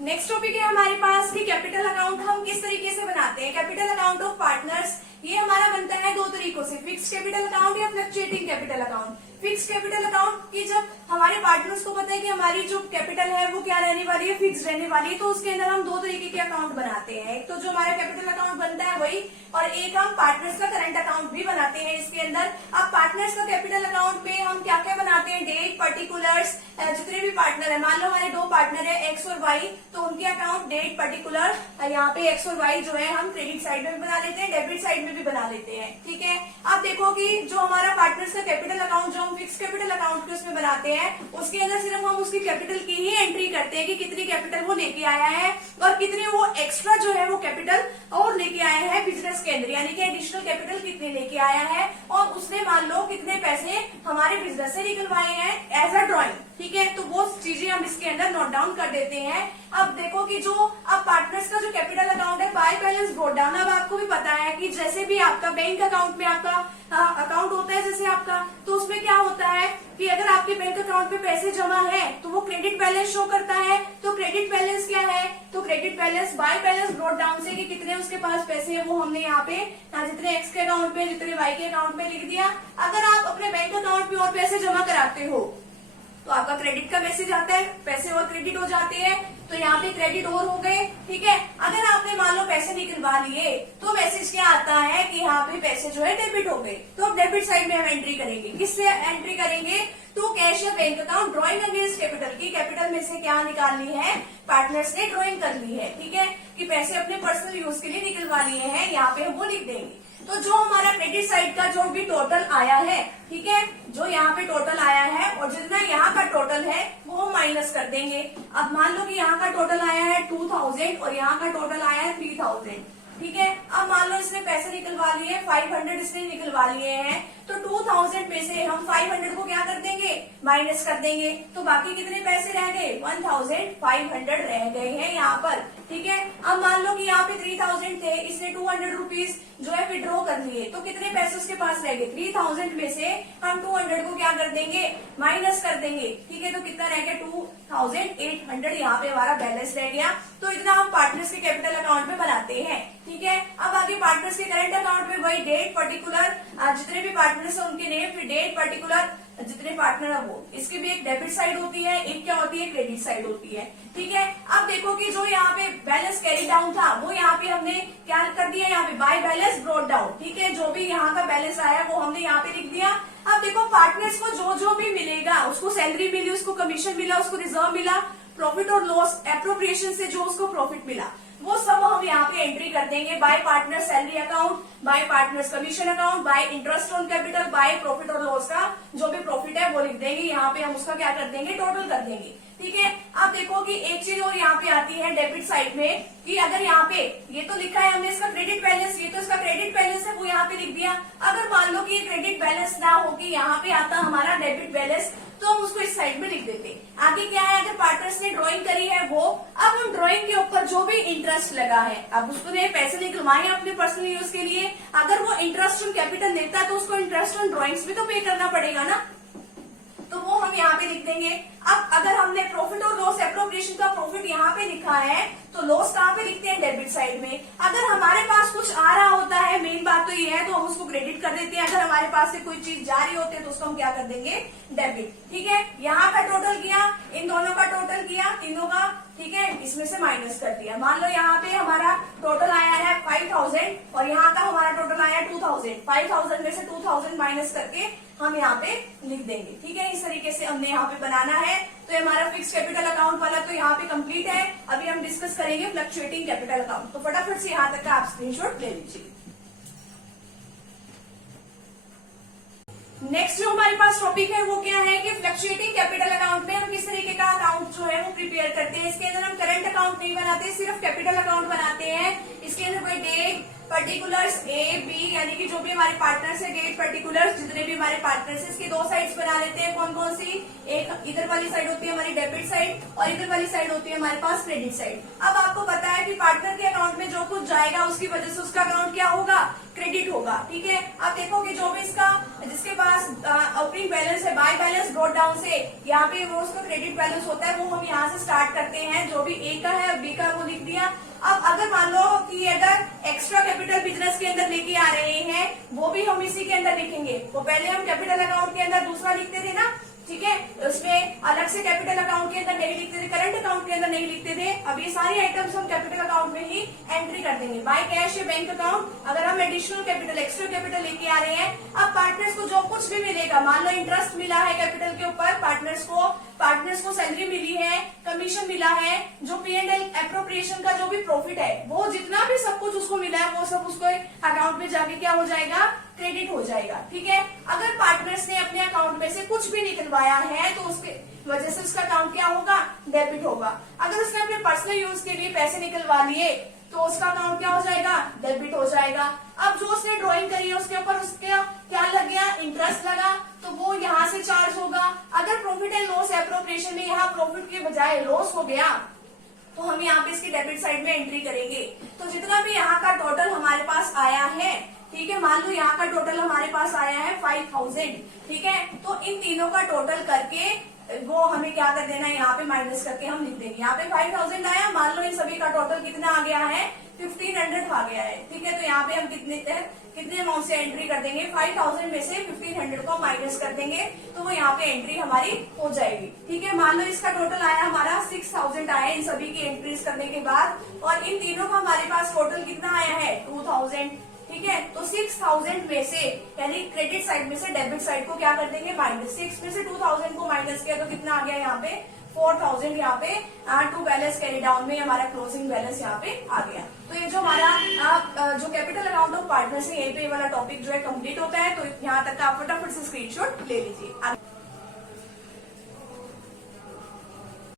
Next topic है हमारे पास कि कैपिटल अकाउंट हम किस तरीके से बनाते हैं। कैपिटल अकाउंट ऑफ पार्टनर्स ये हमारा बनता है दो तरीकों से, फिक्स कैपिटल अकाउंट या fluctuating capital account. Fix capital account की जब हमारे पार्टनर्स को पता है कि हमारी जो कैपिटल है वो क्या रहने वाली है, फिक्स रहने वाली है, तो उसके अंदर हम दो तरीके के अकाउंट बनाते हैं। एक तो जो हमारा कैपिटल अकाउंट बनता है वही, और एक हम पार्टनर्स का करंट अकाउंट भी बनाते हैं इसके अंदर। अब पार्टनर्स का कैपिटल अकाउंट पे हम क्या क्या बनाते हैं, डेट, पर्टिकुलर्स, जितने भी पार्टनर है, मान लो हमारे दो पार्टनर है एक्स और वाई, तो उनके अकाउंट, डेट, पर्टिकुलर, यहाँ पे एक्स और वाई जो है हम क्रेडिट साइड में भी बना लेते हैं, डेबिट साइड में भी बना लेते हैं। ठीक है, अब देखो कि जो हमारा पार्टनर्स का कैपिटल अकाउंट जो हम फिक्स कैपिटल अकाउंट के उसमें बनाते हैं, उसके अंदर सिर्फ हम उसकी कैपिटल की ही एंट्री करते हैं कि कितनी कैपिटल वो लेके आया है और कितनी वो एक्स्ट्रा जो है वो कैपिटल और लेके आया है बिजनेस के अंदर, यानी कि एडिशनल कैपिटल कितने लेके आया है और उसने मान लो कितने पैसे हमारे बिजनेस से निकलवाए हैं एज अ ड्रॉइंग। ठीक है, तो वो चीजें हम इसके अंदर नोट डाउन कर देते हैं। अब देखो कि जो अब पार्टनर्स का जो कैपिटल अकाउंट है बाय बैलेंस ब्रॉट डाउन, अब आपको भी पता है कि जैसे भी आपका बैंक अकाउंट में आपका अकाउंट होता है जैसे आपका, तो उसमें क्या होता है कि अगर आपके बैंक अकाउंट पे पैसे जमा है तो वो क्रेडिट बैलेंस शो करता है। तो क्रेडिट बैलेंस क्या है, तो credit balance by balance brought down से कि कितने उसके पास पैसे हैं वो हमने यहाँ पे जितने एक्स के अकाउंट पे जितने वाई के अकाउंट पे लिख दिया। अगर आप अपने बैंक अकाउंट पे और पैसे जमा कराते हो तो आपका क्रेडिट का मैसेज आता है, पैसे और क्रेडिट हो जाते हैं, तो यहाँ पे क्रेडिट और हो गए। ठीक है, अगर आपने मान लो पैसे निकलवा लिए तो मैसेज क्या आता है कि यहाँ पे पैसे जो है डेबिट हो गए। तो अब डेबिट साइड में हम एंट्री करेंगे, किससे एंट्री करेंगे, तो कैश या bank account drawing against capital की कैपिटल में से क्या निकालनी है, पार्टनर्स ने ड्रॉइंग कर ली है। ठीक है, कि पैसे अपने पर्सनल यूज के लिए निकलवा लिए हैं, यहाँ पे हम वो लिख देंगे। तो जो हमारा क्रेडिट साइड का जो भी टोटल आया है, ठीक है, जो यहाँ पे टोटल आया है और जितना यहाँ का टोटल है वो माइनस कर देंगे। अब मान लो कि यहाँ का टोटल आया है 2000 और यहाँ का टोटल आया है 3000। ठीक है, अब मान लो इसने पैसे निकलवा लिए 500 इसने निकलवा लिए हैं, तो 2000 में से हम 500 को क्या कर देंगे, माइनस कर देंगे, तो बाकी कितने पैसे रह गए, 1500 रह गए हैं यहाँ पर। ठीक है, अब मान लो कि यहाँ पे 3000 थे, इसने 200 रुपीज जो है विड्रॉ कर लिए, तो कितने पैसे उसके पास रह गए, 3000 में से हम 200 को क्या कर देंगे, माइनस कर देंगे। ठीक है, तो कितना रह गया, 2800 यहाँ पे हमारा बैलेंस रह गया। तो इतना हम पार्टनर्स के कैपिटल अकाउंट में बनाते हैं। ठीक है, अब आगे पार्टनर्स के करंट अकाउंट में वही डेट, पर्टिकुलर, जितने भी पार्टनर्स है उनके नेम, फिर डेट, पर्टिकुलर, जितने पार्टनर है वो, इसकी भी एक डेबिट साइड होती है, एक क्या होती है, क्रेडिट साइड होती है। ठीक है, अब देखो कि जो यहाँ पे बैलेंस कैरी डाउन था वो यहाँ पे हमने क्या कर दिया, यहाँ पे बाय बैलेंस ब्रॉट डाउन। ठीक है, जो भी यहाँ का बैलेंस आया वो हमने यहाँ पे लिख दिया। अब देखो पार्टनर्स को जो जो भी मिलेगा, उसको सैलरी मिली, उसको कमीशन मिला, उसको रिजर्व मिला, प्रॉफिट और लॉस एप्रोप्रिएशन से जो उसको प्रॉफिट मिला, वो सब हम यहाँ पे एंट्री कर देंगे। Bye partner salary account, bye partners commission account, bye interest on capital, by profit और लॉस का जो भी प्रॉफिट है वो लिख देंगे। यहाँ पे हम उसका क्या कर देंगे, टोटल कर देंगे। ठीक है, अब देखो कि एक चीज और यहाँ पे आती है डेबिट साइड में कि अगर यहाँ पे ये तो लिखा है हमने इसका क्रेडिट बैलेंस, ये तो इसका क्रेडिट बैलेंस है वो यहाँ पे लिख दिया। अगर मान लो कि ये क्रेडिट बैलेंस ना हो कि यहाँ पे आता हमारा डेबिट बैलेंस, तो हम उसको इस साइड में लिख देते। आगे क्या है, अगर पार्टनर्स ने ड्राइंग करी है वो, अब हम ड्राइंग के ऊपर जो भी इंटरेस्ट लगा है, अब उसने पैसे निकलवाए अपने पर्सनल यूज के लिए, अगर वो इंटरेस्ट ऑन कैपिटल लेता है तो उसको इंटरेस्ट ऑन ड्राइंग्स भी तो पे करना पड़ेगा ना, तो वो हम यहाँ पे लिख देंगे। अब अगर हमने प्रॉफिट और लॉस एप्रोप्रिएशन का प्रॉफिट यहाँ पे लिखा है तो लॉस कहाँ पे लिखते हैं, डेबिट साइड में। अगर हमारे पास कुछ आ रहा होता है, मेन बात तो ये है, तो हम उसको क्रेडिट कर देते हैं। अगर हमारे पास से कोई चीज जा रही होती है तो उसको हम क्या कर देंगे, डेबिट। ठीक है, यहाँ का टोटल किया, इन दोनों का टोटल किया, तीनों का, ठीक है, इसमें से माइनस कर दिया। मान लो यहाँ पे हमारा टोटल आया है 5000 और यहाँ का हमारा टोटल आया है 2000। 5000 में से 2000 माइनस करके हम यहाँ पे लिख देंगे। ठीक है, इस तरीके से हमने यहाँ पे बनाना है। तो ये हमारा फिक्स कैपिटल अकाउंट वाला तो यहाँ पे कंप्लीट है। अभी हम डिस्कस करेंगे फ्लक्चुएटिंग कैपिटल अकाउंट, तो फटाफट से यहाँ तक का आप स्क्रीनशॉट ले लीजिए। नेक्स्ट जो हमारे पास टॉपिक है वो क्या है कि फ्लक्चुएटिंग कैपिटल अकाउंट में हम किस तरीके का अकाउंट जो है वो प्रिपेयर करते हैं। इसके अंदर हम करंट अकाउंट नहीं बनाते, सिर्फ कैपिटल अकाउंट बनाते हैं। इसके अंदर कोई डेट, पर्टिकुलर्स ए बी, यानी कि जो भी हमारे पार्टनर्स है, डेट, पर्टिकुलर्स, जितने भी हमारे पार्टनर्स है, इसकी दो साइड्स बना लेते हैं। कौन कौन सी, एक इधर वाली साइड होती है हमारी डेबिट साइड और इधर वाली साइड होती है हमारे पास क्रेडिट साइड। अब आपको पता है कि पार्टनर के अकाउंट में जो कुछ जाएगा उसकी वजह से उसका अकाउंट क्या होगा, क्रेडिट होगा। ठीक है, आप देखोगे जो भी इसका जिसके पास ओपनिंग बैलेंस है बाय बैलेंस ब्रॉट डाउन से यहाँ पे वो उसका क्रेडिट बैलेंस होता है, वो हम यहाँ से स्टार्ट करते हैं। जो भी ए का है अगर मान लो कि अगर एक्स्ट्रा कैपिटल बिजनेस के अंदर लेके आ रहे हैं, वो भी हम इसी के अंदर लिखेंगे। वो पहले हम कैपिटल अकाउंट के अंदर दूसरा लिखते थे ना, ठीक है, उसमें अलग से कैपिटल अकाउंट के अंदर नहीं लिखते थे, करंट अकाउंट के अंदर नहीं लिखते थे। अब ये सारी आइटम्स हम कैपिटल अकाउंट में ही एंट्री कर देंगे। बाय कैश या बैंक अकाउंट अगर हम एडिशनल कैपिटल, एक्स्ट्रा कैपिटल लेके आ रहे हैं, अब पार्टनर्स को जो कुछ भी मिलेगा, मान लो इंटरेस्ट मिला है कैपिटल के ऊपर, पार्टनर्स को सैलरी मिली है, कमीशन मिला है, जो P&L एप्रोप्रिएशन का जो भी प्रॉफिट है, वो जितना भी सब कुछ उसको मिला है, वो सब उसको अकाउंट में जाके क्या हो जाएगा, क्रेडिट हो जाएगा। ठीक है, अगर पार्टनर्स ने अपने अकाउंट में से कुछ भी निकलवाया है तो उसके वजह से उसका अकाउंट क्या होगा, डेबिट होगा। अगर उसने अपने पर्सनल यूज के लिए पैसे निकलवा लिए तो उसका अकाउंट क्या हो जाएगा, डेबिट हो जाएगा। अब जो उसने ड्राइंग करी है उसके ऊपर उसका क्या लग गया, इंटरेस्ट लगा, तो वो यहाँ से चार्ज होगा। अगर प्रॉफिट एंड लॉस एप्रोप्रिएशन में यहाँ प्रॉफिट के बजाय लॉस हो गया तो हम यहाँ पे इसकी डेबिट साइड में एंट्री करेंगे। तो जितना भी यहाँ का टोटल हमारे पास आया है, ठीक है, मान लो यहाँ का टोटल हमारे पास आया है 5000, ठीक है, तो इन तीनों का टोटल करके वो हमें क्या कर देना है, यहाँ पे माइनस करके हम लिख देंगे। यहाँ पे 5000 आया, मान लो इन सभी का टोटल कितना आ गया है, 1500 आ गया है, ठीक है, तो यहाँ पे हम कितने अमाउंट से एंट्री कर देंगे, 5000 में से 1500 को माइनस कर देंगे, तो वो यहाँ पे एंट्री हमारी हो जाएगी। ठीक है, मान लो इसका टोटल आया हमारा 6000 आया इन सभी की एंट्रीज करने के बाद, और इन तीनों का हमारे पास टोटल कितना आया है, 2000, ठीक है, तो 6000 में से यानी क्रेडिट साइड में से डेबिट साइड को क्या कर देंगे, माइनस। 6 में से 2000 को माइनस किया तो कितना आ गया यहाँ पे, 4000 यहाँ पे टू बैलेंस कैरी डाउन में हमारा क्लोजिंग बैलेंस यहाँ पे आ गया। तो ये जो हमारा जो कैपिटल अकाउंट ऑफ पार्टनर्स है, यहीं पे वाला टॉपिक जो है कंप्लीट होता है। तो यहाँ तक का आप फटाफट से स्क्रीनशॉट ले लीजिए।